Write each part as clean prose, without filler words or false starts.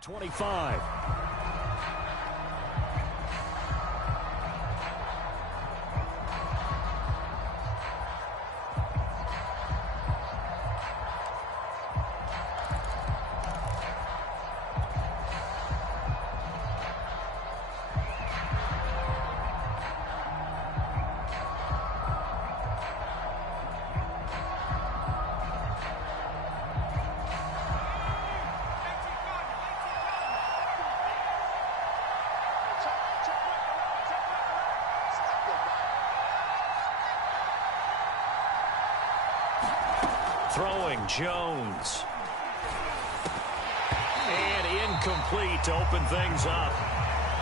25. Throwing Jones. And incomplete to open things up.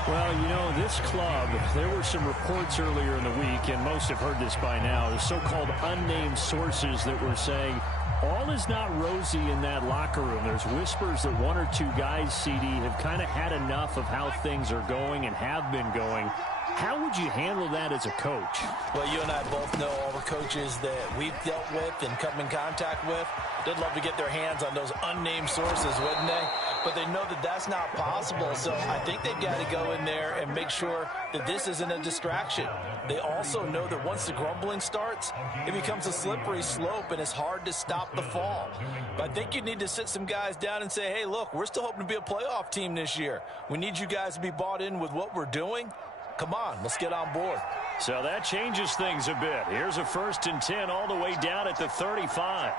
Well, you know, this club, there were some reports earlier in the week, and most have heard this by now, the so-called unnamed sources that were saying all is not rosy in that locker room. There's whispers that one or two guys, CD, have kind of had enough of how things are going and have been going. How would you handle that as a coach? Well, you and I both know all the coaches that we've dealt with and come in contact with. They'd love to get their hands on those unnamed sources, wouldn't they? But they know that that's not possible, so I think they've got to go in there and make sure that this isn't a distraction. They also know that once the grumbling starts, it becomes a slippery slope, and it's hard to stop the fall. But I think you need to sit some guys down and say, hey, look, we're still hoping to be a playoff team this year. We need you guys to be bought in with what we're doing. Come on, let's get on board. So that changes things a bit. Here's a 1st and 10 all the way down at the 35.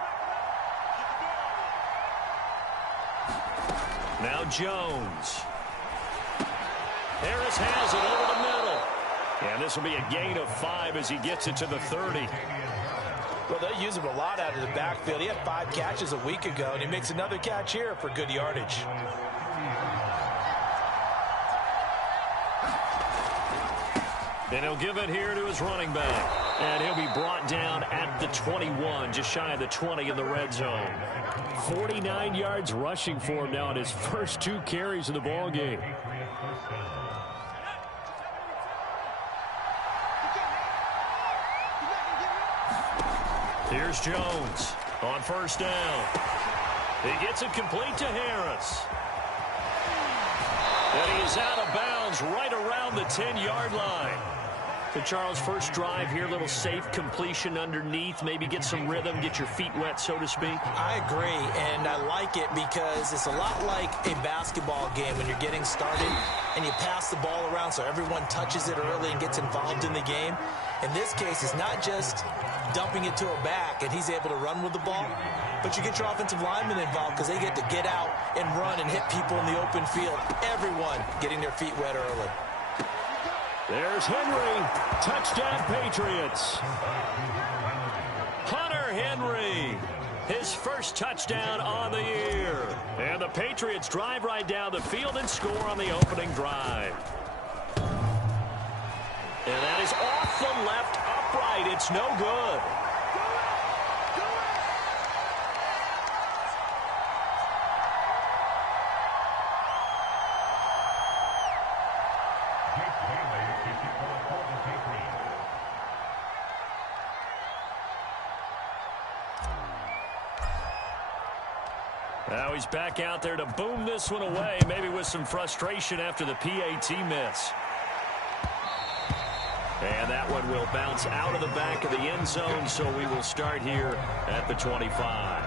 Now Jones. Harris has it over the middle. And this will be a gain of 5 as he gets it to the 30. Well, they use him a lot out of the backfield. He had 5 catches a week ago, and he makes another catch here for good yardage. And he'll give it here to his running back. And he'll be brought down at the 21, just shy of the 20 in the red zone. 49 yards rushing for him now on his first 2 carries of the ball game. Here's Jones on 1st down. He gets it complete to Harris. And he is out of bounds right around the 10-yard line. So, Charles, first drive here, little safe completion underneath, maybe get some rhythm, get your feet wet, so to speak. I agree, and I like it because it's a lot like a basketball game when you're getting started and you pass the ball around so everyone touches it early and gets involved in the game. In this case, it's not just dumping it to a back and he's able to run with the ball, but you get your offensive linemen involved because they get to get out and run and hit people in the open field. Everyone getting their feet wet early. There's Henry. Touchdown, Patriots. Hunter Henry. His first touchdown on the year. And the Patriots drive right down the field and score on the opening drive. And that is off the left upright. It's no good. Now he's back out there to boom this one away, maybe with some frustration after the PAT miss. And that one will bounce out of the back of the end zone, so we will start here at the 25.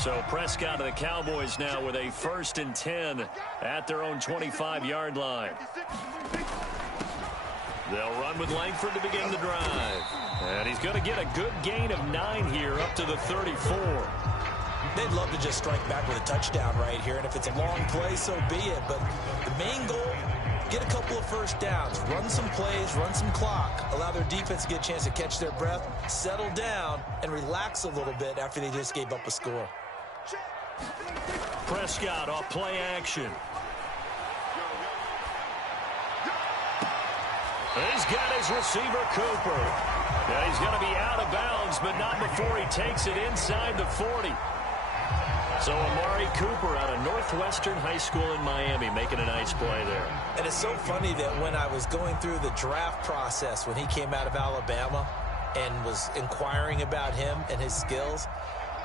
So Prescott of the Cowboys now with a 1st and 10 at their own 25-yard line. They'll run with Langford to begin the drive. And he's going to get a good gain of 9 here up to the 34. They'd love to just strike back with a touchdown right here, and if it's a long play, so be it. But the main goal, get a couple of first downs, run some plays, run some clock, allow their defense to get a chance to catch their breath, settle down, and relax a little bit after they just gave up a score. Prescott off play action. He's got his receiver, Cooper. And he's going to be out of bounds, but not before he takes it inside the 40. So Amari Cooper out of Northwestern High School in Miami making a nice play there. And it's so funny that when I was going through the draft process when he came out of Alabama and was inquiring about him and his skills,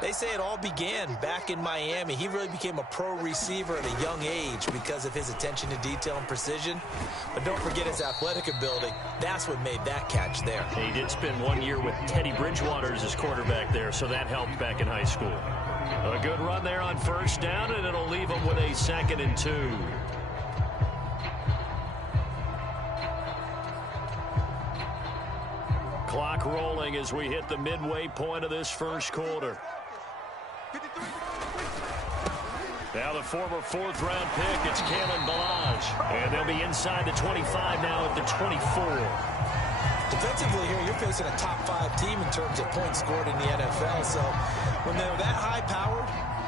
they say it all began back in Miami. He really became a pro receiver at a young age because of his attention to detail and precision. But don't forget his athletic ability. That's what made that catch there. He did spend 1 year with Teddy Bridgewater as his quarterback there, so that helped back in high school. A good run there on first down, and it'll leave him with a 2nd and 2. Clock rolling as we hit the midway point of this first quarter. Now the former 4th-round pick, it's Kalen Ballage. And they'll be inside the 25 now at the 24. Defensively here, you're facing a top-5 team in terms of points scored in the NFL. So when they're that high-powered,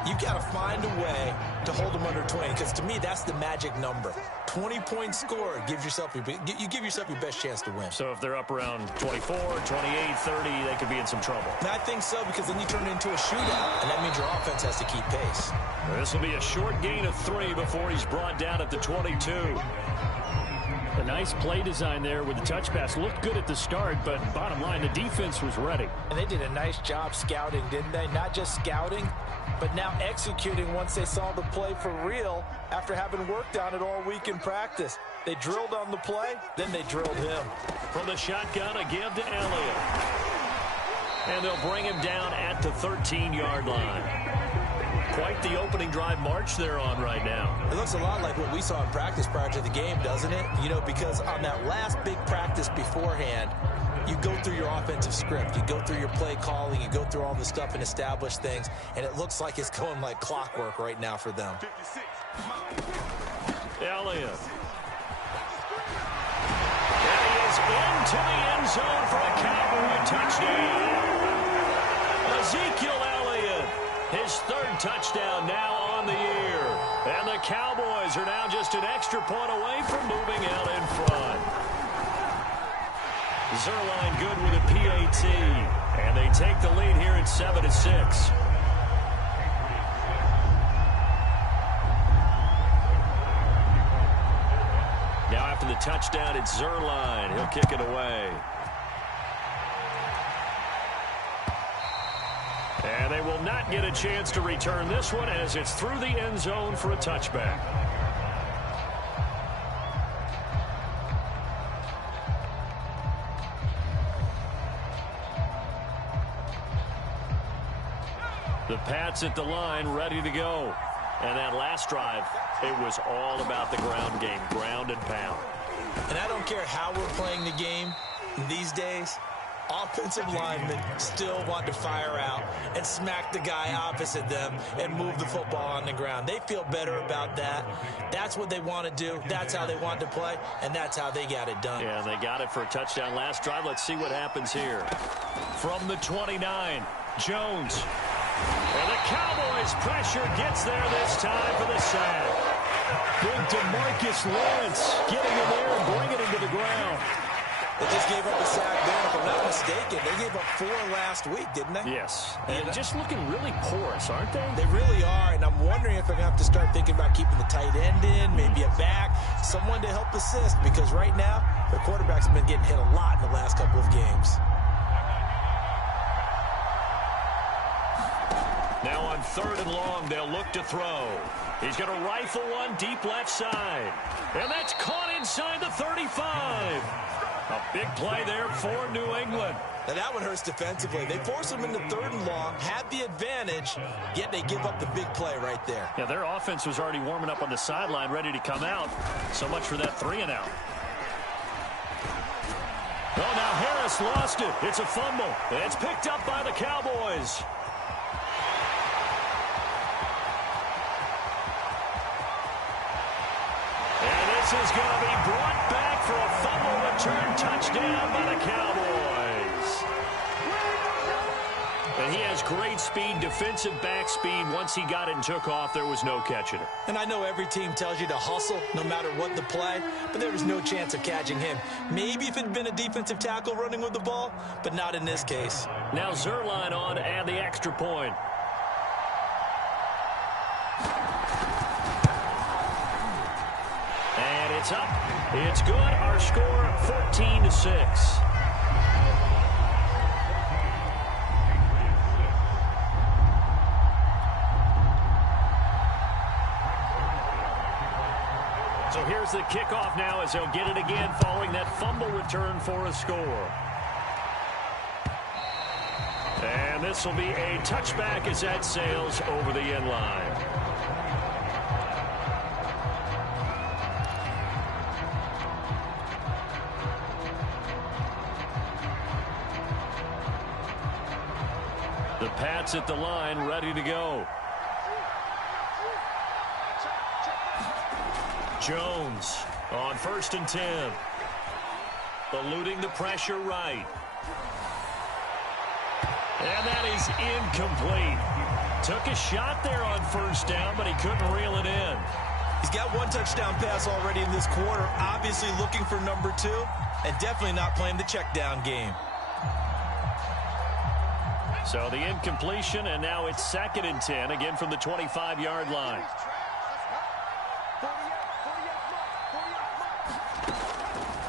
you've got to find a way to hold them under 20. Because to me, that's the magic number. 20 points scored gives yourself you give yourself your best chance to win. So if they're up around 24, 28, 30, they could be in some trouble. And I think so, because then you turn it into a shootout, and that means your offense has to keep pace. This will be a short gain of 3 before he's brought down at the 22. A nice play design there with the touch pass. Looked good at the start, but bottom line, the defense was ready. And they did a nice job scouting, didn't they? Not just scouting, but now executing once they saw the play for real after having worked on it all week in practice. They drilled on the play, then they drilled him. From the shotgun, a give to Elliott. And they'll bring him down at the 13-yard line. Quite the opening drive march they're on right now. It looks a lot like what we saw in practice prior to the game, doesn't it? You know, because on that last big practice beforehand, you go through your offensive script. You go through your play calling. You go through all the stuff and establish things. And it looks like it's going like clockwork right now for them. Elliott. And he is into the end zone for a Cowboy touchdown. Ezekiel Elliott, his 3rd touchdown now on the year. And the Cowboys are now just an extra point away from moving out in front. Zerline good with a PAT. And they take the lead here at 7-6. Now after the touchdown, it's Zerline. He'll kick it away. And they will not get a chance to return this one as it's through the end zone for a touchback. The Pats at the line, ready to go. And that last drive, it was all about the ground game, ground and pound. And I don't care how we're playing the game these days, offensive linemen still want to fire out and smack the guy opposite them and move the football on the ground. They feel better about that. That's what they want to do. That's how they want to play, and that's how they got it done. Yeah, they got it for a touchdown last drive. Let's see what happens here. From the 29, Jones. And the Cowboys pressure gets there this time for the sack. Big DeMarcus Lawrence getting in there and bringing him to the ground. They just gave up a sack there. If I'm not mistaken, they gave up 4 last week, didn't they? Yes. And just looking really porous, aren't they? They really are, and I'm wondering if they're going to have to start thinking about keeping the tight end in, maybe a back, someone to help assist, because right now, their quarterbacks have been getting hit a lot in the last couple of games. Now on 3rd and long, they'll look to throw. He's going to rifle one deep left side. And that's caught inside the 35. A big play there for New England. Now that one hurts defensively. They force them into 3rd and long, have the advantage, yet they give up the big play right there. Yeah, their offense was already warming up on the sideline, ready to come out. So much for that 3 and out. Oh, now Harris lost it. It's a fumble. It's picked up by the Cowboys. This is going to be brought back for a fumble return touchdown by the Cowboys. And he has great speed, defensive back speed. Once he got it and took off, there was no catching it. And I know every team tells you to hustle no matter what the play, but there was no chance of catching him. Maybe if it had been a defensive tackle running with the ball, but not in this case. Now Zerline on and the extra point. It's up. It's good. Our score, 14-6. So here's the kickoff now as they'll get it again following that fumble return for a score. And this will be a touchback as that sails over the end line. The Pats at the line, ready to go. Jones on 1st and 10. Eluding the pressure right. And that is incomplete. Took a shot there on 1st down, but he couldn't reel it in. He's got one touchdown pass already in this quarter. Obviously looking for number 2, and definitely not playing the check down game. So the incompletion, and now it's 2nd and 10, again from the 25-yard line.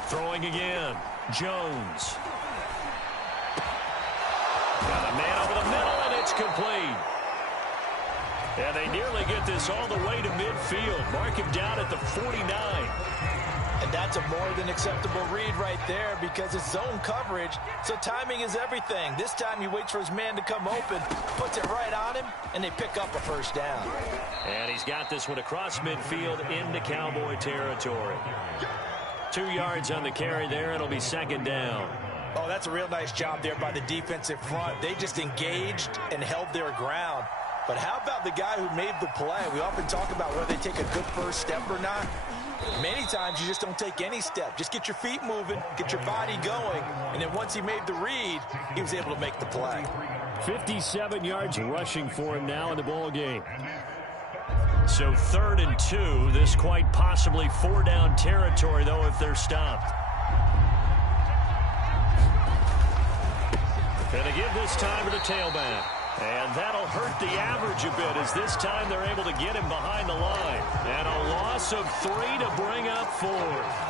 Throwing again, Jones. Got a man over the middle, and it's complete. And they nearly get this all the way to midfield. Mark him down at the 49. And that's a more than acceptable read right there because it's zone coverage, so timing is everything. This time he waits for his man to come open, puts it right on him, and they pick up a 1st down. And he's got this one across midfield into Cowboy territory. 2 yards on the carry there. It'll be 2nd down. Oh, that's a real nice job there by the defensive front. They just engaged and held their ground. But how about the guy who made the play? We often talk about whether they take a good first step or not. Many times you just don't take any step. Just get your feet moving, get your body going, and then once he made the read, he was able to make the play. 57 yards rushing for him now in the ball game. So 3rd and 2. This quite possibly 4-down territory, though, if they're stopped. Gonna give this time to the tailback. And that'll hurt the average a bit as this time they're able to get him behind the line. And a loss of 3 to bring up 4th.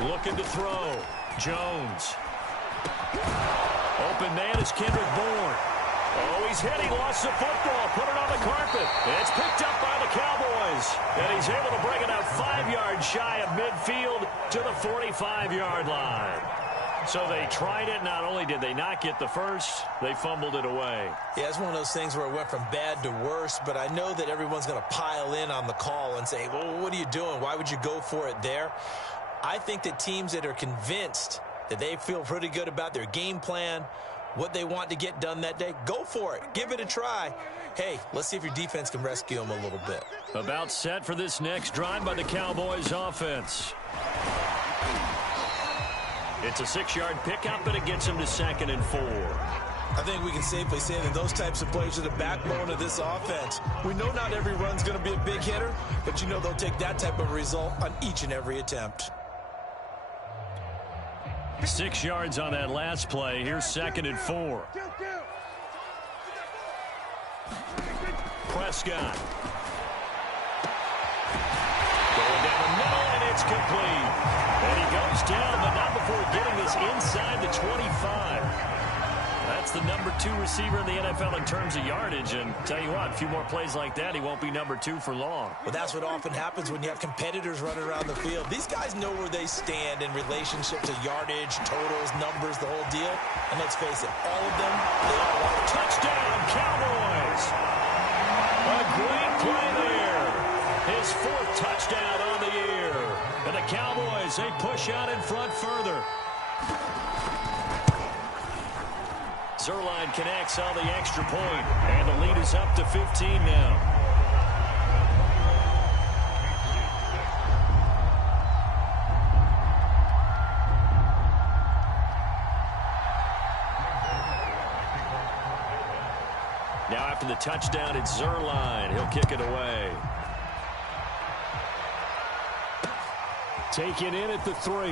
Looking to throw. Jones. Open man is Kendrick Bourne. Oh, he's hit. He lost the football. Put it on the carpet. It's picked up by the Cowboys. And he's able to bring it out 5 yards shy of midfield to the 45-yard line. So they tried it. Not only did they not get the first, they fumbled it away. Yeah, it's one of those things where it went from bad to worse, but I know that everyone's going to pile in on the call and say, well, what are you doing? Why would you go for it there? I think that teams that are convinced that they feel pretty good about their game plan, what they want to get done that day, go for it. Give it a try. Hey, let's see if your defense can rescue them a little bit. About set for this next drive by the Cowboys offense. It's a 6-yard pickup, and it gets them to 2nd and 4. I think we can safely say that those types of plays are the backbone of this offense. We know not every run's going to be a big hitter, but you know they'll take that type of result on each and every attempt. 6 yards on that last play. Here's 2nd and 4. Prescott. Going down the middle, and it's complete. And he goes down, but not before getting this inside the 25. That's the number 2 receiver in the NFL in terms of yardage. And tell you what, a few more plays like that, he won't be number 2 for long. Well, that's what often happens when you have competitors running around the field. These guys know where they stand in relationship to yardage, totals, numbers, the whole deal. And let's face it, all of them, they all want it. Touchdown, Cowboys! A great play there. His 4th touchdown on the year. And the Cowboys, they push out in front further. Zerline connects on the extra point, and the lead is up to 15 now. touchdown. It's Zerline. He'll kick it away. Taken in at the 3.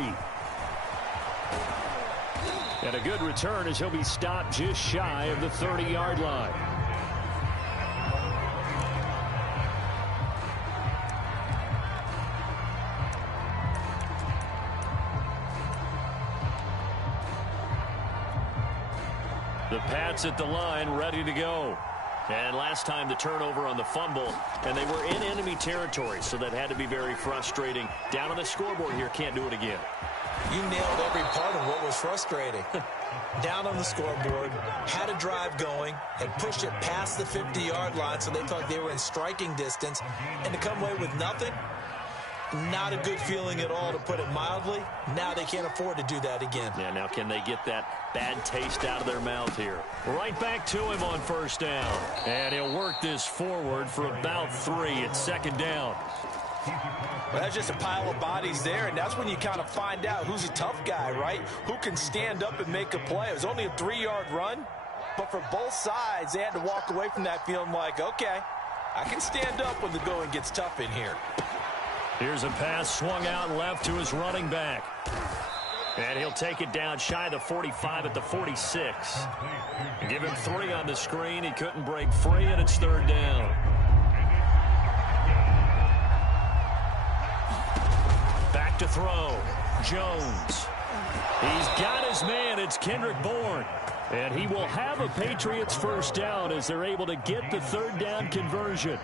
And a good return as he'll be stopped just shy of the 30-yard line. The Pats at the line, ready to go. And last time the turnover on the fumble, and they were in enemy territory, so that had to be very frustrating. Down on the scoreboard here, can't do it again. You nailed every part of what was frustrating. Down on the scoreboard, had a drive going, and pushed it past the 50-yard line, so they thought they were in striking distance, and to come away with nothing, not a good feeling at all, to put it mildly. Now they can't afford to do that again. Yeah, now can they get that bad taste out of their mouth here? Right back to him on first down. And he'll work this forward for about 3. It's second down. Well, that's just a pile of bodies there, and that's when you kind of find out who's a tough guy, right? Who can stand up and make a play. It was only a 3-yard run, but for both sides, they had to walk away from that feeling like, okay, I can stand up when the going gets tough in here. Here's a pass swung out left to his running back. And he'll take it down shy of the 45 at the 46. Give him 3 on the screen. He couldn't break free, and it's third down. Back to throw. Jones. He's got his man. It's Kendrick Bourne. And he will have a Patriots first down as they're able to get the third down conversion.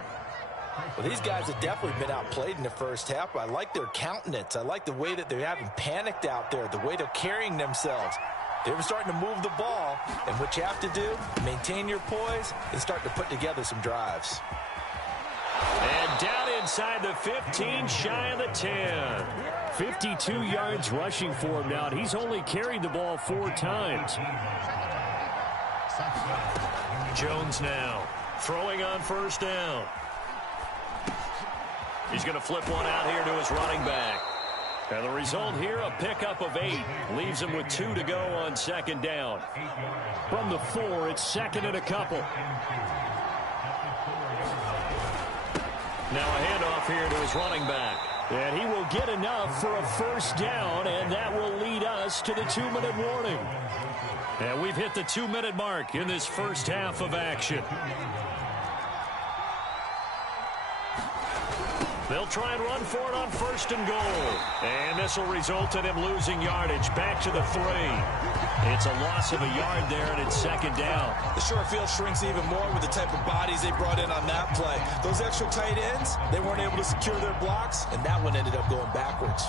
Well, these guys have definitely been outplayed in the first half. I like their countenance. I like the way that they're having panicked out there, the way they're carrying themselves. They're starting to move the ball, and what you have to do, maintain your poise and start to put together some drives. And down inside the 15, shy of the 10. 52 yards rushing for him now. He's only carried the ball 4 times. Jones now throwing on first down. He's going to flip one out here to his running back. And the result here, a pickup of 8. Leaves him with 2 to go on second down. From the 4, it's second and a couple. Now a handoff here to his running back. And he will get enough for a first down, and that will lead us to the 2-minute warning. And we've hit the 2-minute mark in this first half of action. They'll try and run for it on first and goal. And this will result in him losing yardage. Back to the 3. It's a loss of a yard there, and it's second down. The short field shrinks even more with the type of bodies they brought in on that play. Those extra tight ends, they weren't able to secure their blocks, and that one ended up going backwards.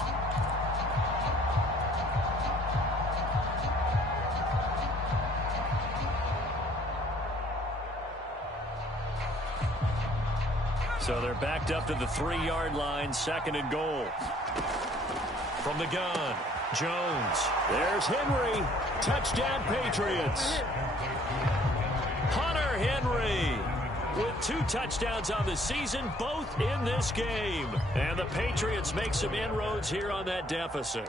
So they're backed up to the 3-yard line, second and goal. From the gun, Jones. There's Henry. Touchdown, Patriots. Hunter Henry with 2 touchdowns on the season, both in this game. And the Patriots make some inroads here on that deficit.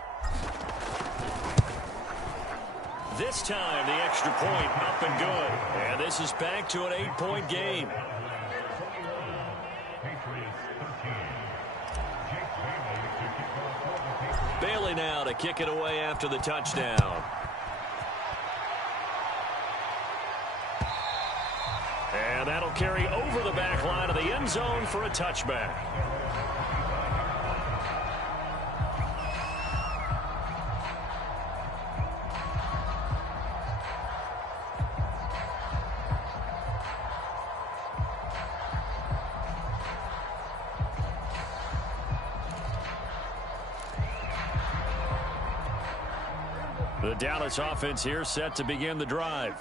This time, the extra point up and good. And this is back to an 8-point game. Bailey now to kick it away after the touchdown. And that'll carry over the back line of the end zone for a touchback. The Dallas offense here set to begin the drive.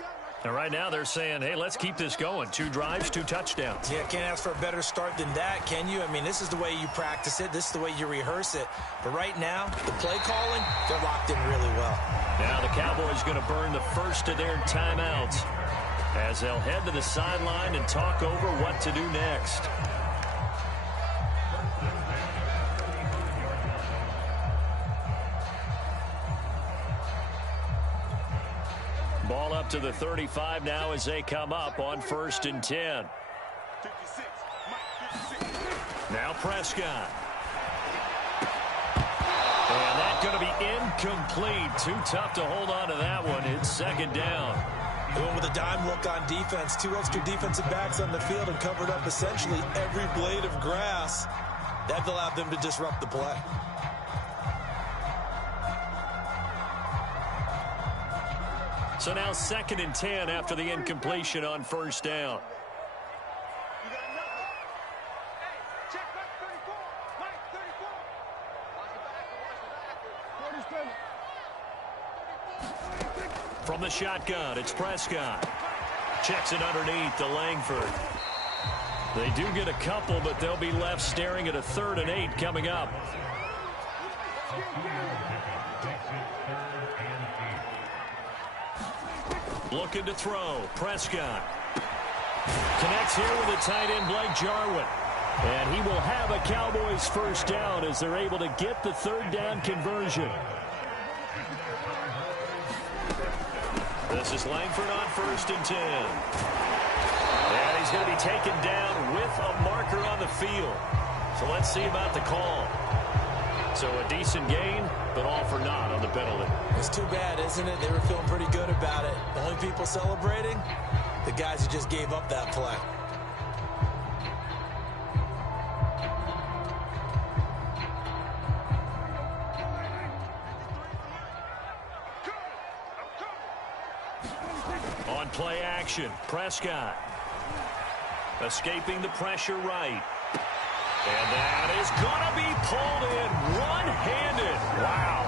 And right now they're saying, hey, let's keep this going. 2 drives, 2 touchdowns. Yeah, can't ask for a better start than that, can you? I mean, this is the way you practice it. This is the way you rehearse it. But right now, the play calling, they're locked in really well. Now the Cowboys going to burn the first of their timeouts as they'll head to the sideline and talk over what to do next. Ball up out to the 35 now as they come up on 1st and 10. Now Prescott. And that's going to be incomplete. Too tough to hold on to that one. It's 2nd down. Going with a dime look on defense. 2 extra defensive backs on the field and covered up essentially every blade of grass. That allowed them to disrupt the play. So now 2nd and 10 after the incompletion on 1st down. From the shotgun, it's Prescott. Checks it underneath to Langford. They do get a couple, but they'll be left staring at a 3rd and 8 coming up. Looking to throw. Prescott. Connects here with a tight end, Blake Jarwin. And he will have a Cowboys 1st down as they're able to get the 3rd down conversion. This is Langford on 1st and 10. And he's going to be taken down with a marker on the field. So let's see about the call. So a decent gain, but all for naught on the penalty. It's too bad, isn't it? They were feeling pretty good about it. The only people celebrating, the guys who just gave up that play. On play action, Prescott. Escaping the pressure right. And that is going to be pulled in one-handed. Wow.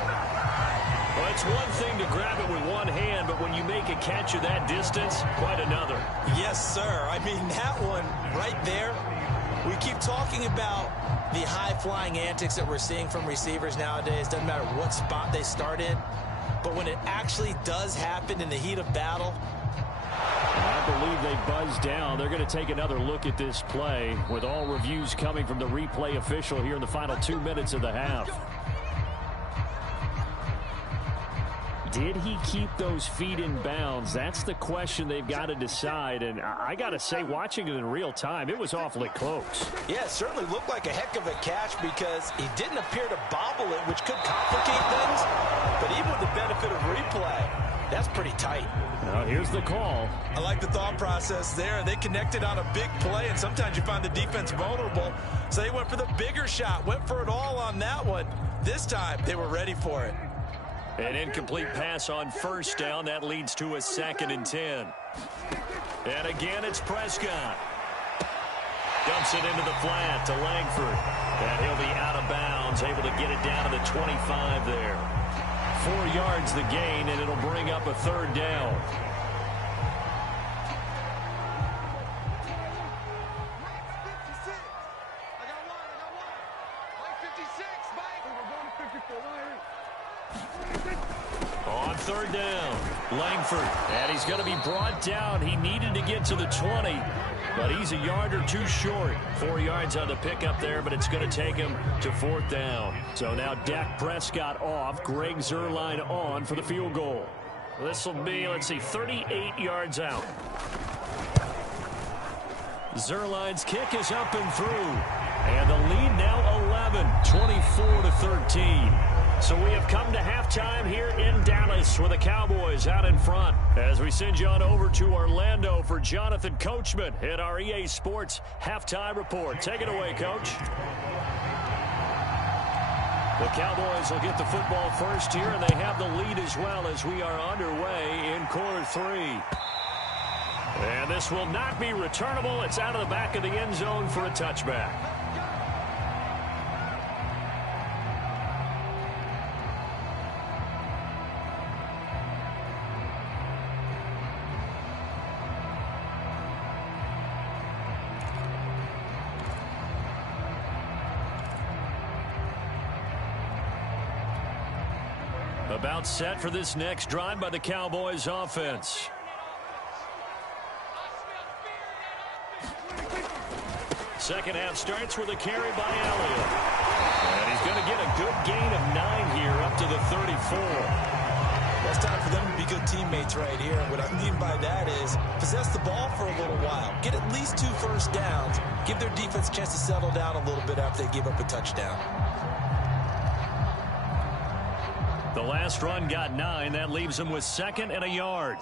Well, it's one thing to grab it with one hand, but when you make a catch of that distance, quite another. Yes, sir. I mean, that one right there, we keep talking about the high-flying antics that we're seeing from receivers nowadays. Doesn't matter what spot they start in. But when it actually does happen in the heat of battle, I believe they buzzed down. They're going to take another look at this play with all reviews coming from the replay official here in the final 2 minutes of the half. Did he keep those feet in bounds? That's the question they've got to decide. And I got to say, watching it in real time, it was awfully close. Yeah, it certainly looked like a heck of a catch because he didn't appear to bobble it, which could complicate things. But even with the benefit of replay, that's pretty tight. Now here's the call. I like the thought process there. They connected on a big play, and sometimes you find the defense vulnerable. So they went for the bigger shot, went for it all on that one. This time, they were ready for it. An incomplete pass on 1st down. That leads to a 2nd and 10. And again, it's Prescott. Dumps it into the flat to Langford. And he'll be out of bounds, able to get it down to the 25 there. 4 yards the gain, and it'll bring up a 3rd down. On 3rd down, Langford, and he's going to be brought down. He needed to get to the 20, but he's a yard or two short. 4 yards on the pickup there, but it's going to take him to 4th down. So now Dak Prescott off, Greg Zuerlein on for the field goal. This will be, let's see, 38 yards out. Zuerlein's kick is up and through, and the lead now 11, 24-13. So we have come to halftime here in Dallas with the Cowboys out in front. As we send you on over to Orlando for Jonathan Coachman at our EA Sports Halftime Report. Take it away, Coach. The Cowboys will get the football first here, and they have the lead as well as we are underway in quarter 3. And this will not be returnable. It's out of the back of the end zone for a touchback. About set for this next drive by the Cowboys offense. Second half starts with a carry by Elliott. And he's going to get a good gain of 9 here up to the 34. Well, it's time for them to be good teammates right here. And what I mean by that is possess the ball for a little while. Get at least 2 first downs. Give their defense a chance to settle down a little bit after they give up a touchdown. The last run got 9. That leaves them with 2nd and a yard.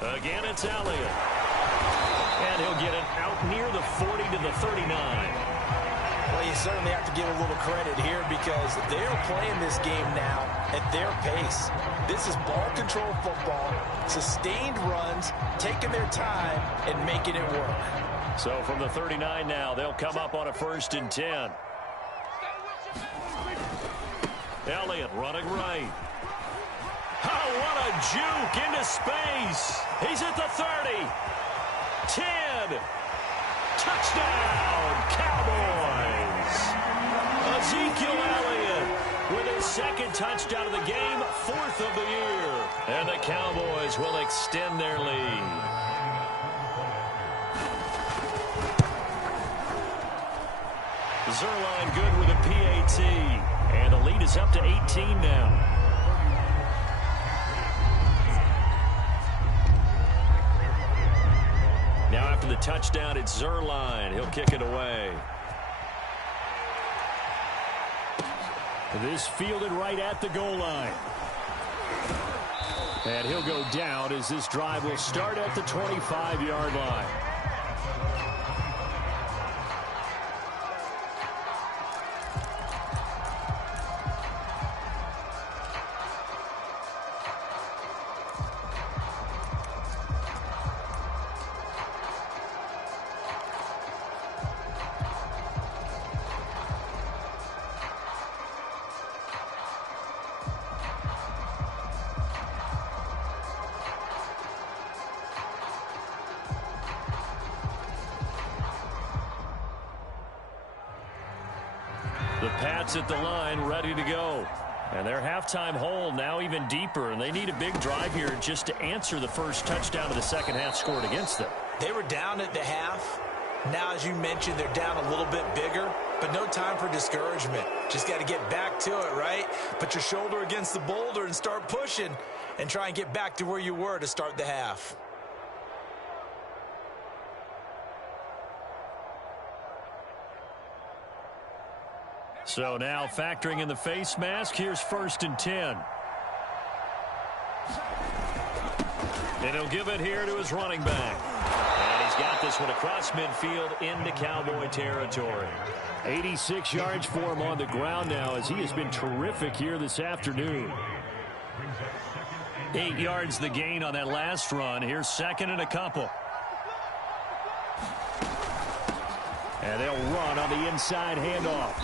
Again, it's Elliott. And he'll get it out near the 40 to the 39. Well, you certainly have to give a little credit here because they're playing this game now at their pace. This is ball control football, sustained runs, taking their time, and making it work. So from the 39 now, they'll come up on a 1st and 10. Elliott running right. Oh, what a juke into space. He's at the 30. 10. Touchdown, Cowboys. Ezekiel Elliott with his 2nd touchdown of the game, 4th of the year. And the Cowboys will extend their lead. Zerline good with a PAT. And the lead is up to 18 now. Now after the touchdown, it's Zerline. He'll kick it away. This fielded right at the goal line. And he'll go down as this drive will start at the 25-yard line. The Pats at the line ready to go. And their halftime hole now even deeper, and they need a big drive here just to answer the first touchdown of the second half scored against them. They were down at the half. Now, as you mentioned, they're down a little bit bigger, but no time for discouragement. Just got to get back to it, right? Put your shoulder against the boulder and start pushing and try and get back to where you were to start the half. So now factoring in the face mask, here's 1st and 10. And he'll give it here to his running back. And he's got this one across midfield into Cowboy territory. 86 yards for him on the ground now as he has been terrific here this afternoon. 8 yards the gain on that last run. Here's 2nd and a couple. And they'll run on the inside handoff.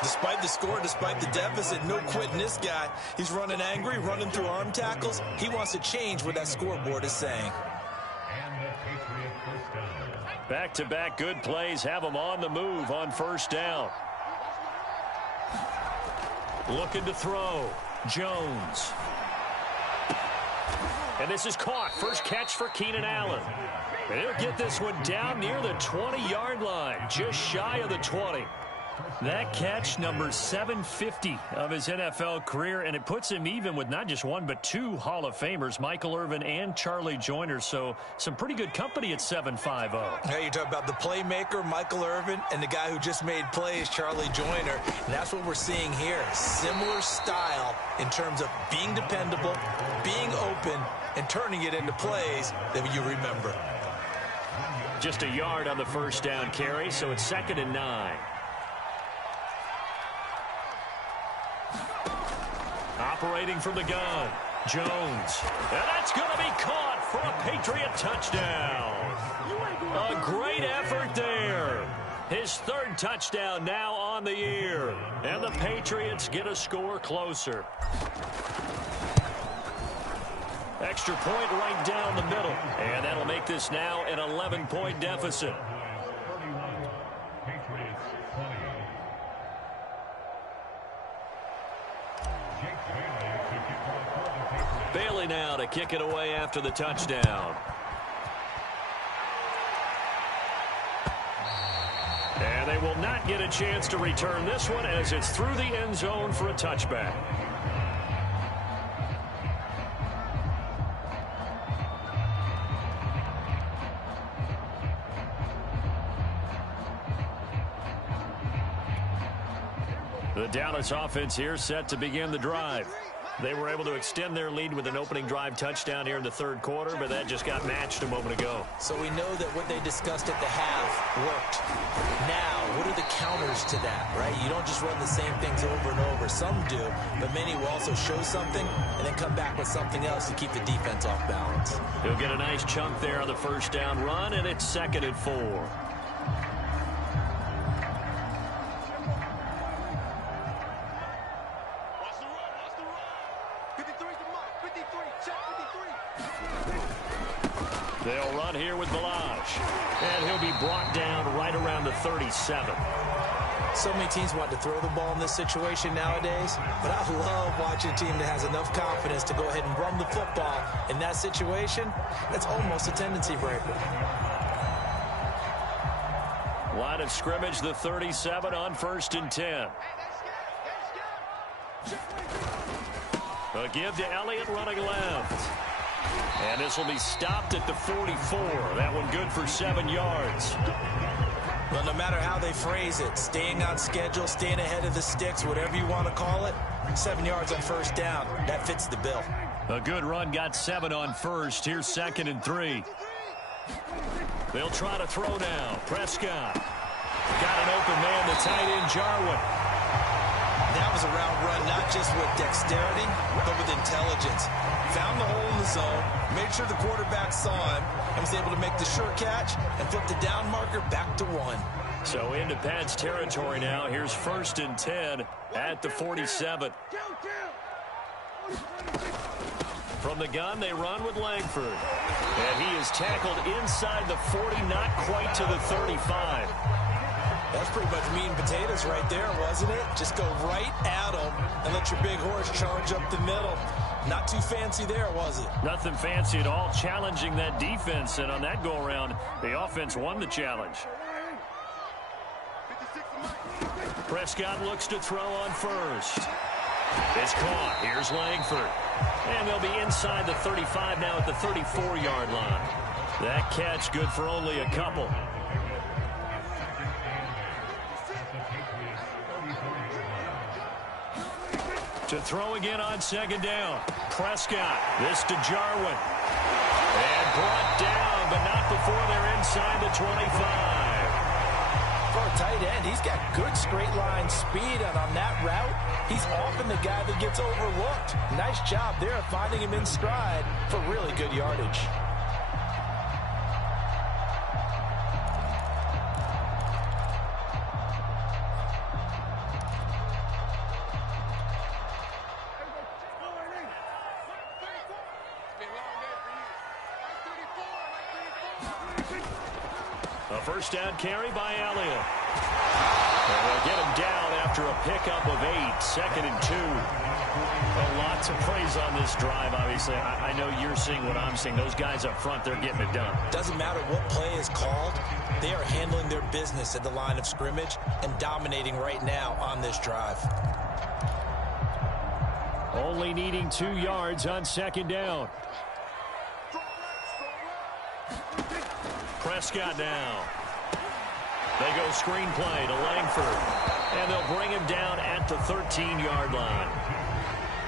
Despite the score, despite the deficit, no quitting this guy. He's running angry, running through arm tackles. He wants to change what that scoreboard is saying. Back-to-back good plays have him on the move on 1st down. Looking to throw. Jones. And this is caught. First catch for Keenan Allen. And he'll get this one down near the 20-yard line, just shy of the 20. That catch, number 750 of his NFL career, and it puts him even with not just one but 2 Hall of Famers, Michael Irvin and Charlie Joyner. So some pretty good company at 7.50. Hey, you talk about the playmaker, Michael Irvin, and the guy who just made plays, Charlie Joyner. And that's what we're seeing here. Similar style in terms of being dependable, being open, and turning it into plays that you remember. Just a yard on the first down carry, so it's 2nd and 9. Operating from the gun, Jones. And that's going to be caught for a Patriot touchdown. A great effort there. His 3rd touchdown now on the year. And the Patriots get a score closer. Extra point right down the middle. And that'll make this now an 11-point deficit. Bailey now to kick it away after the touchdown. And And they will not get a chance to return this one as it's through the end zone for a touchback. The Dallas offense here set to begin the drive. They were able to extend their lead with an opening drive touchdown here in the third quarter, but that just got matched a moment ago. So we know that what they discussed at the half worked. Now, what are the counters to that, right? You don't just run the same things over and over. Some do, but many will also show something and then come back with something else to keep the defense off balance. He'll get a nice chunk there on the first down run, and it's 2nd and 4. They'll run here with Balaj. And he'll be brought down right around the 37. So many teams want to throw the ball in this situation nowadays, but I love watching a team that has enough confidence to go ahead and run the football in that situation. That's almost a tendency breaker. Line of scrimmage, the 37 on 1st and 10. A give to Elliott running left. And this will be stopped at the 44. That one good for 7 yards. Well, no matter how they phrase it, staying on schedule, staying ahead of the sticks, whatever you want to call it, 7 yards on first down. That fits the bill. A good run got 7 on first. Here's 2nd and 3. They'll try to throw now. Prescott. Got an open man, the tight end, Jarwin. That was a route run, not just with dexterity, but with intelligence. Found the hole in the zone, made sure the quarterback saw him, and was able to make the sure catch and flip the down marker back to 1. So into Pat's territory now. Here's 1st and 10 at the 47. From the gun, they run with Langford. And he is tackled inside the 40, not quite to the 35. That's pretty much meat and potatoes right there, wasn't it? Just go right at him and let your big horse charge up the middle. Not too fancy there, was it? Nothing fancy at all, challenging that defense. And on that go-around, the offense won the challenge. Prescott looks to throw on first. It's caught. Here's Langford. And they'll be inside the 35 now at the 34-yard line. That catch good for only a couple. To throw again on 2nd down. Prescott. This to Jarwin. And brought down, but not before they're inside the 25. For a tight end, he's got good straight line speed, and on that route, he's often the guy that gets overlooked. Nice job there finding him in stride for really good yardage. A first down carry by Elliott. And they'll get him down after a pickup of 8, 2nd and 2. A lot to praise on this drive, obviously. I know you're seeing what I'm seeing. Those guys up front, they're getting it done. Doesn't matter what play is called. They are handling their business at the line of scrimmage and dominating right now on this drive. Only needing 2 yards on 2nd down. Prescott now. They go screenplay to Langford. And they'll bring him down at the 13-yard line.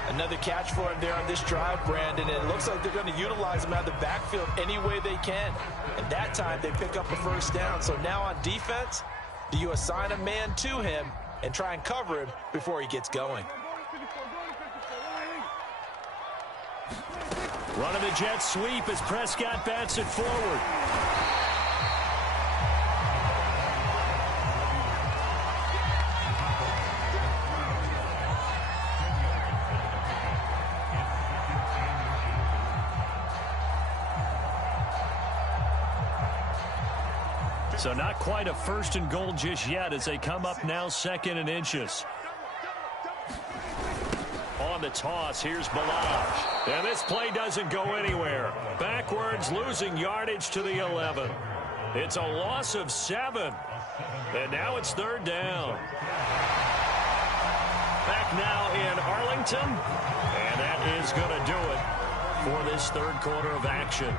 Another catch for him there on this drive, Brandon. And it looks like they're going to utilize him out of the backfield any way they can. And that time they pick up a first down. So now on defense, do you assign a man to him and try and cover him before he gets going? Running the jet sweep as Prescott bats it forward. So not quite a 1st and goal just yet as they come up now 2nd and inches. On the toss, here's Balaj. And this play doesn't go anywhere. Backwards, losing yardage to the 11. It's a loss of 7. And now it's 3rd down. Back now in Arlington. And that is going to do it for this 3rd quarter of action.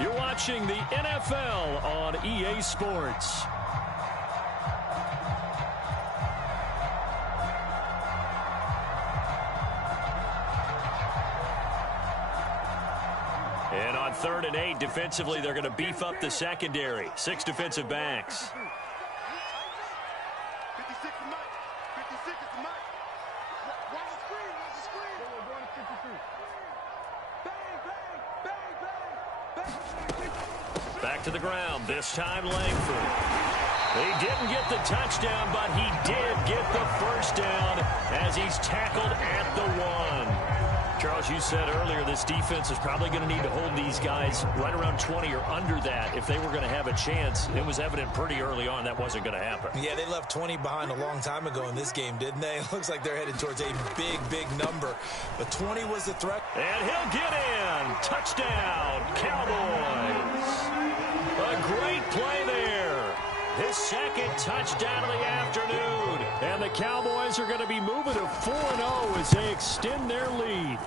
You're watching the NFL on EA Sports. And on 3rd and 8, defensively, they're going to beef up the secondary. 6 defensive backs. Back to the ground, this time Langford. He didn't get the touchdown, but he did get the first down as he's tackled at the 1. Charles, you said earlier this defense is probably going to need to hold these guys right around 20 or under that if they were going to have a chance. It was evident pretty early on that wasn't going to happen. Yeah, they left 20 behind a long time ago in this game, didn't they? It looks like they're headed towards a big, big number. But 20 was the threat. And he'll get in. Touchdown, Cowboys. A great play there. His 2nd touchdown of the afternoon. And the Cowboys are going to be moving to 4-0 as they extend their lead.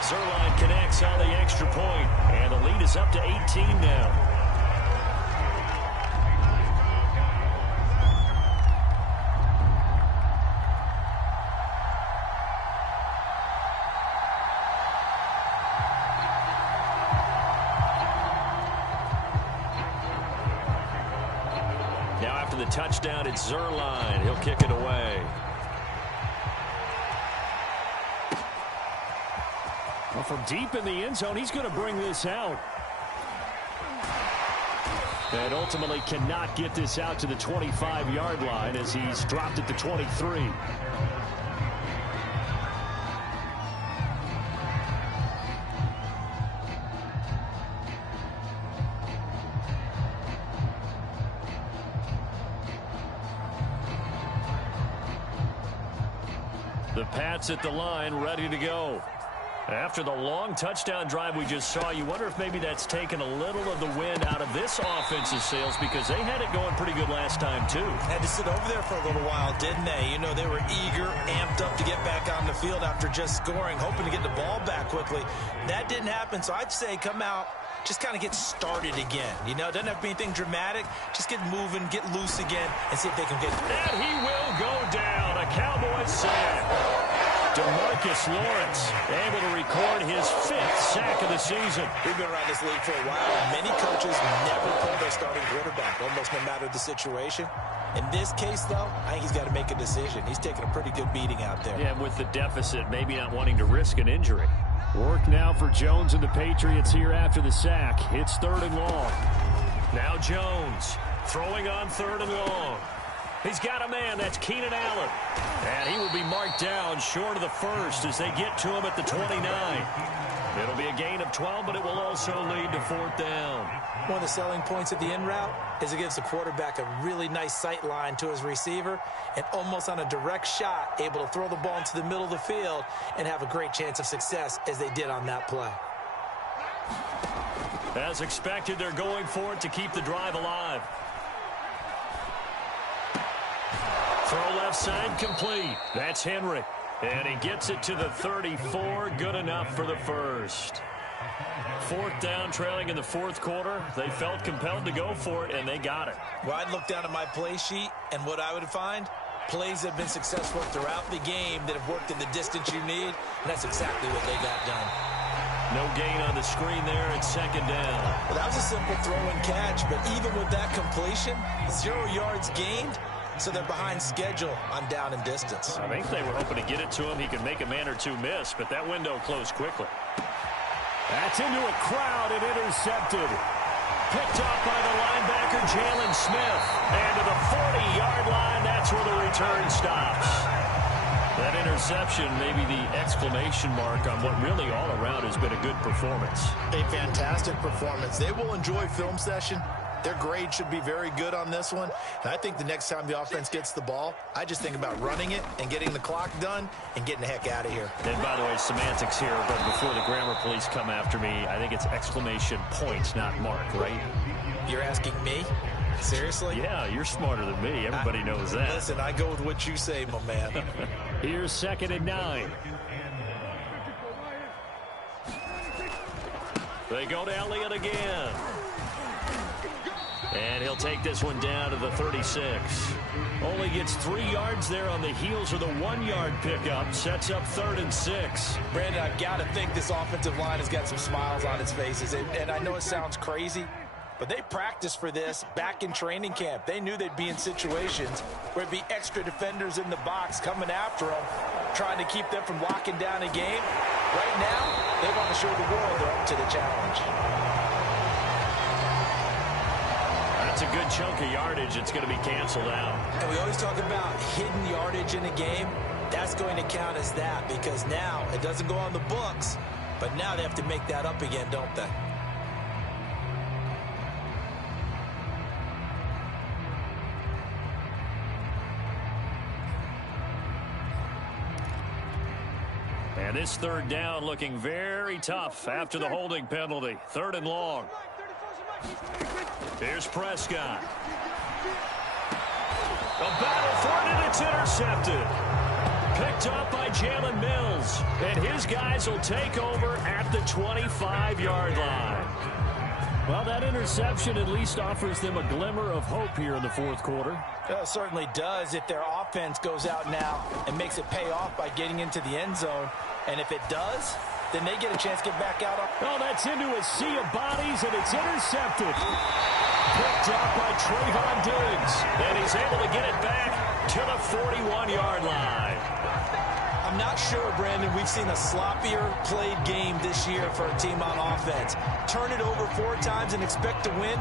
Zerline connects on the extra point, and the lead is up to 18 now. Now after the touchdown, it's Zerline. He'll kick it away. Well, from deep in the end zone, he's going to bring this out. And ultimately cannot get this out to the 25-yard line as he's dropped at the 23. The Pats at the line, ready to go. After the long touchdown drive we just saw, you wonder if maybe that's taken a little of the wind out of this offense's sails because they had it going pretty good last time, too. Had to sit over there for a little while, didn't they? You know, they were eager, amped up to get back on the field after just scoring, hoping to get the ball back quickly. That didn't happen, so I'd say come out, just kind of get started again. You know, it doesn't have to be anything dramatic. Just get moving, get loose again, and see if they can get... And he will go down. A Cowboys sack. DeMarcus Lawrence able to record his 5th sack of the season. We've been around this league for a while, and many coaches never pull their starting quarterback, almost no matter the situation. In this case, though, I think he's got to make a decision. He's taking a pretty good beating out there. Yeah, and with the deficit, maybe not wanting to risk an injury. Work now for Jones and the Patriots here after the sack. It's 3rd and long. Now Jones throwing on 3rd and long. He's got a man. That's Keenan Allen. And he will be marked down short of the 1st as they get to him at the 29. It'll be a gain of 12, but it will also lead to 4th down. One of the selling points of the in route is it gives the quarterback a really nice sight line to his receiver and almost on a direct shot able to throw the ball into the middle of the field and have a great chance of success as they did on that play. As expected, they're going for it to keep the drive alive. Throw left side complete. That's Henry. And he gets it to the 34. Good enough for the 1st. 4th down, trailing in the 4th quarter. They felt compelled to go for it, and they got it. Well, I'd look down at my play sheet, and what I would find, plays that have been successful throughout the game that have worked in the distance you need, and that's exactly what they got done. No gain on the screen there. It's 2nd down. Well, that was a simple throw and catch, but even with that completion, 0 yards gained. So they're behind schedule on down and distance. I think they were hoping to get it to him. He could make a man or two miss, but that window closed quickly. That's into a crowd and intercepted. Picked up by the linebacker, Jalen Smith. And to the 40-yard line, that's where the return stops. That interception, maybe the exclamation mark on what really all around has been a good performance. A fantastic performance. They will enjoy film session Their grade should be very good on this one. And I think the next time the offense gets the ball, I just think about running it and getting the clock done and getting the heck out of here. And by the way, semantics here, but before the grammar police come after me, I think it's exclamation points, not mark, right? You're asking me? Seriously? Yeah, you're smarter than me. Everybody knows that. Listen, I go with what you say, my man. Here's 2nd and 9. They go to Elliott again. And he'll take this one down to the 36. Only gets 3 yards there on the heels of the 1-yard pickup. Sets up 3rd and 6. Brandon, I've got to think this offensive line has got some smiles on its faces. And I know it sounds crazy, but they practiced for this back in training camp. They knew they'd be in situations where there'd be extra defenders in the box coming after them, trying to keep them from locking down a game. Right now, they want to show the world they're up to the challenge. That's a good chunk of yardage. It's going to be canceled out. And we always talk about hidden yardage in a game. That's going to count as that because now it doesn't go on the books, but now they have to make that up again, don't they? And this 3rd down looking very tough after the holding penalty. 3rd and long. Here's Prescott. A battle for it, and it's intercepted. Picked up by Jalen Mills. And his guys will take over at the 25-yard line. Well, that interception at least offers them a glimmer of hope here in the 4th quarter. It certainly does if their offense goes out now and makes it pay off by getting into the end zone. And if it does, then they get a chance to get back out. Oh, that's into a sea of bodies, and it's intercepted. Picked up by Trayvon Diggs. And he's able to get it back to the 41-yard line. I'm not sure, Brandon, we've seen a sloppier played game this year for a team on offense. Turn it over 4 times and expect to win?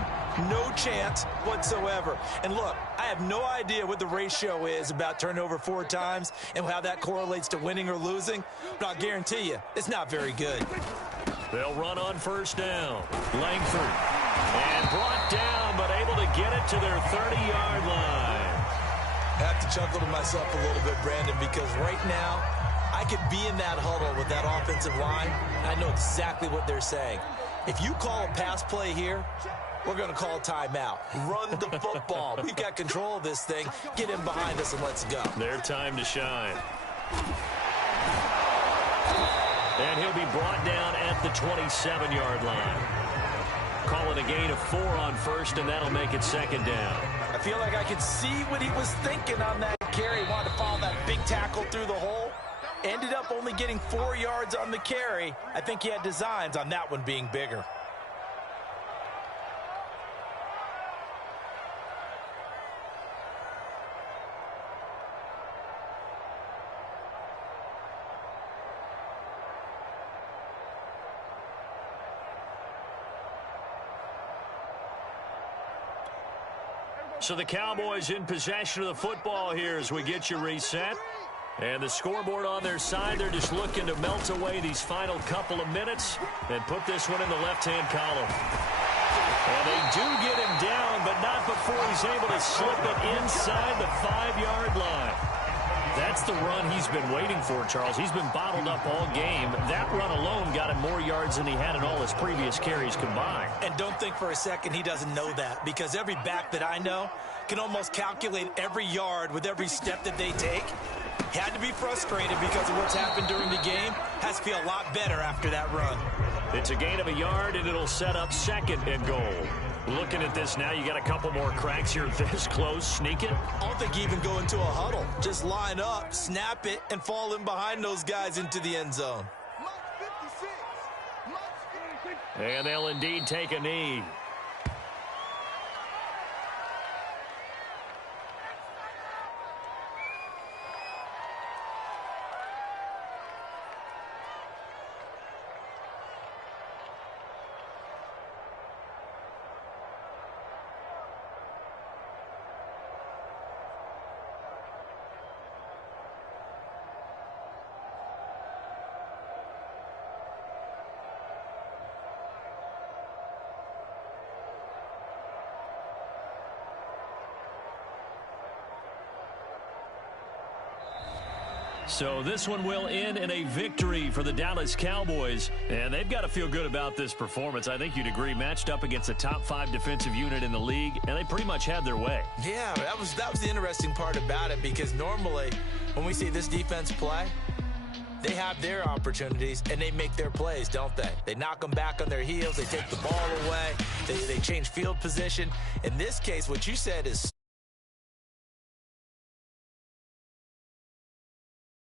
No chance whatsoever. And look, I have no idea what the ratio is about turning over 4 times and how that correlates to winning or losing, but I'll guarantee you, it's not very good. They'll run on 1st down. Langford. And brought down, but able to get it to their 30-yard line. I have to chuckle to myself a little bit, Brandon, because right now, I could be in that huddle with that offensive line. I know exactly what they're saying. If you call a pass play here, we're going to call a timeout. Run the football. We've got control of this thing. Get in behind us and let's go. Their time to shine. And he'll be brought down at the 27-yard line. Call it a gain of 4 on 1st, and that'll make it 2nd down. I feel like I could see what he was thinking on that carry. He wanted to follow that big tackle through the hole. Ended up only getting 4 yards on the carry. I think he had designs on that one being bigger. So the Cowboys in possession of the football here as we get you reset. And the scoreboard on their side, they're just looking to melt away these final couple of minutes and put this one in the left-hand column. And they do get him down, but not before he's able to slip it inside the 5-yard line. That's the run he's been waiting for, Charles. He's been bottled up all game. That run alone got him more yards than he had in all his previous carries combined. And don't think for a second he doesn't know that, because every back that I know can almost calculate every yard with every step that they take. He had to be frustrated because of what's happened during the game. Has to feel a lot better after that run. It's a gain of a yard, and it'll set up 2nd and goal. Looking at this now, you got a couple more cracks here this close. Sneak it. I don't think you even go into a huddle. Just line up, snap it, and fall in behind those guys into the end zone. And they'll indeed take a knee. So this one will end in a victory for the Dallas Cowboys, and they've got to feel good about this performance. I think you'd agree, matched up against a top 5 defensive unit in the league, and they pretty much had their way. Yeah, that was the interesting part about it, because normally when we see this defense play, they have their opportunities, and they make their plays, don't they? They knock them back on their heels. They take the ball away. They change field position. In this case, what you said is